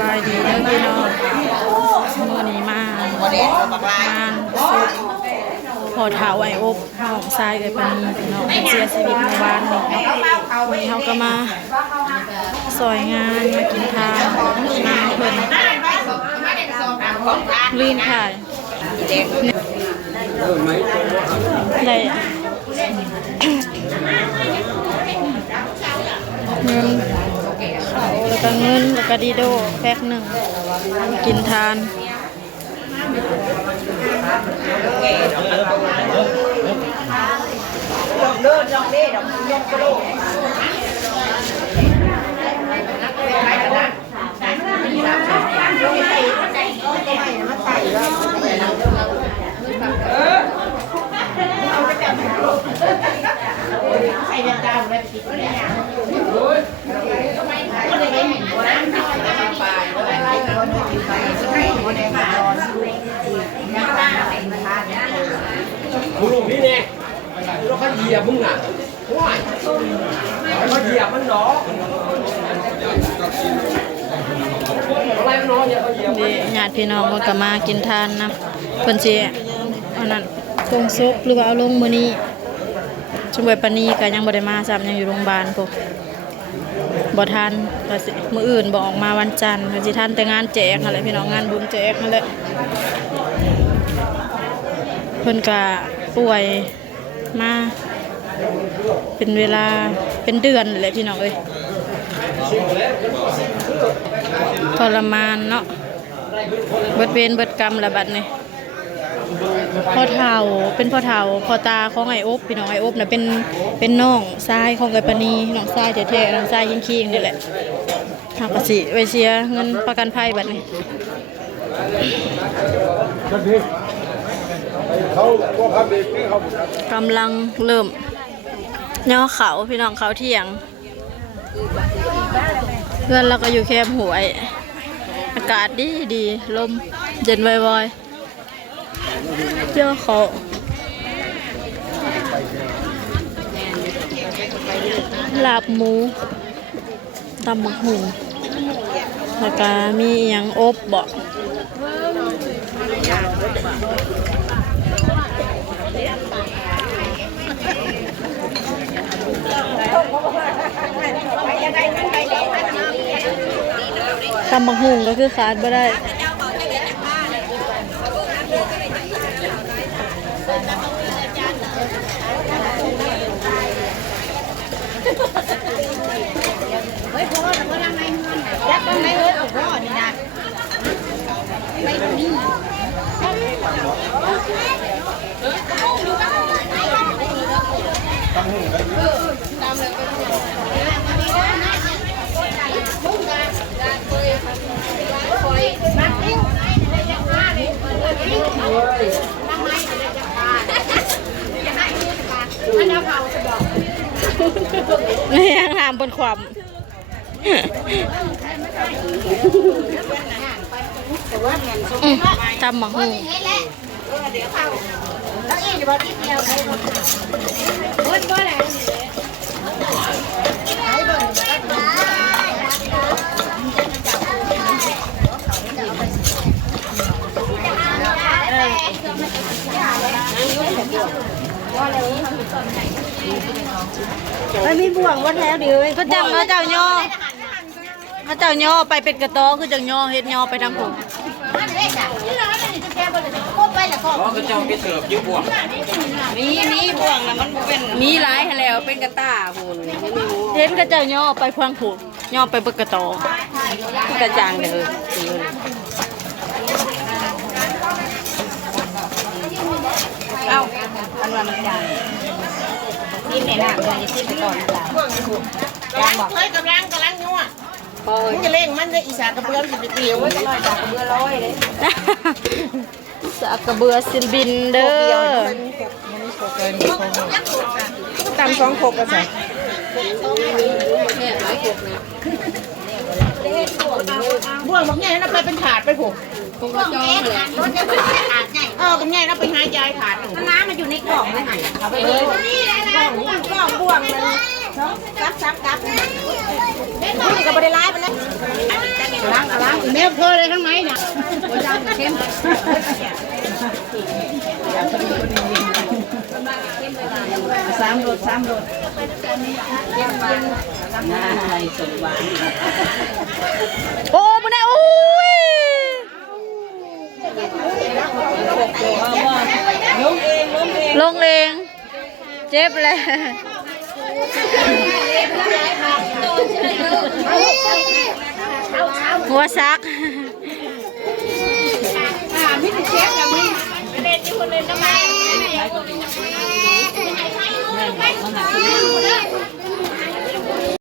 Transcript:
บายดีเด้อพี่น้องมื้อนี้มางานศพพอเฒ่าไอ้อบน้องชายเอ้ยปานีพี่น้องเสียชีวิตเมื่อวานนี้วันนี้เฮาก็มาซอยงานมากินข้าวนำเพิ่นลืมถ่ายได้เงินเขาแล้วก็เงินแล้วก็ดีโดแพ็คหนึ่งกินทานมึงลงนี่เนี่ยเราเขาเหยียบมึงอ่ะว้ายเขาเหยียบมันเนาะอะไรมันเนาะอย่าเขาเหยียบดีญาติพี่น้องมันก็มากินทานนะเพิ่นสิอันนั้นตรงซุปหรือว่าเอาลงมื้อนี้ชุมไว้ปานนี้ก็ยังบ่ได้มาซ้ำยังอยู่โรงพยาบาลพวกบ่ทันก็สิมื้ออื่นบ่ออกมาวันจันทร์ก็สิทันแต่งานแจกนั่นแหละพี่น้องงานบุญแจกนั่นแหละเพิ่นก็ป่วยมาเป็นเวลาเป็นเดือนเลยพี่น้องเอ้ยทรมานเนาะเบิดเวรเบิดกรรมละบัดนี้พ่อเฒ่าเป็นพ่อเฒ่าพ่อตาของไอ้อบพี่น้องไอ้อบน่ะเป็นน้องชายของไอ้ปานีน้องชายแท้ๆน้องชายยิงขี้นี่แหละหากสิไว้เสียเงินประกันภัยบัดนี้กำลังเริ่มย่อเขาพี่น้องเขาเที่ยงเพื่อนเราก็อยู่แคมป์หวยอากาศดีลมเย็นวอยๆย่อเขาลาบหมูตำบักหุ่งแล้วก็มีอย่างอบเบาะตำบักหุ่งก็คือขาดไม่ได้เฮ้ยพ่อทำไมยักษ์ตรงไหนเฮ้ยเอาพ่อนี่นะไม่มีนี่ยังห้ามบนความจำหมักหูไม่มีบ่วงวัดแล้วดิเอ้ย ก็จังเขาเจ้าย่อเขาเจ้าย่อไปเป็นกระตอคือจังย่อเฮ็ดย่อไปทางผม เพราะเขาเจ้าไปเสิร์ฟยืมบ่วง มีบ่วงนะมันเป็นมีหลายแล้วเป็นกระต้าบุญไม่มีงู เห็นเขาเจ้าย่อไปพวงผมย่อไปเป็นกระตอก ระจางเด้อเอ้าอันว่ามันจางจิ้มในน้ำเลยจิ้มไปก่อนจ้ะ เคยกำลังนัว พอ มึงจะเล่งมันได้อีสานกระเบื้องจะไปเกลียว โอ้ยจะลอยจากกระเบื้อร้อยเลย สากกระเบือสินบินเด้อ ตำ2 โคกก็ใส่ เนี่ยร้อยกบนะ บ่วงบางแง่น่ะไปเป็นถาดไปผูก คงกระจองเลย บางแง่น่ะไปหายายถาดหนึ่ง น้ำมันอยู่ในกล่องเลยค่ะเอาไปเลย บ่วงนึง กับนี่ก็บ่ได้ร้ายปานนั้นล้างแม่เพิ่นเลยทั้งไหนเนี่ยบ่จางเข้ม3 รสโอ้บ่ได้อุ้ยลงเองเจ็บเลยหัวซักมีแต่เจ็บกับมีเล่นที่คนเล่นน้ำมัน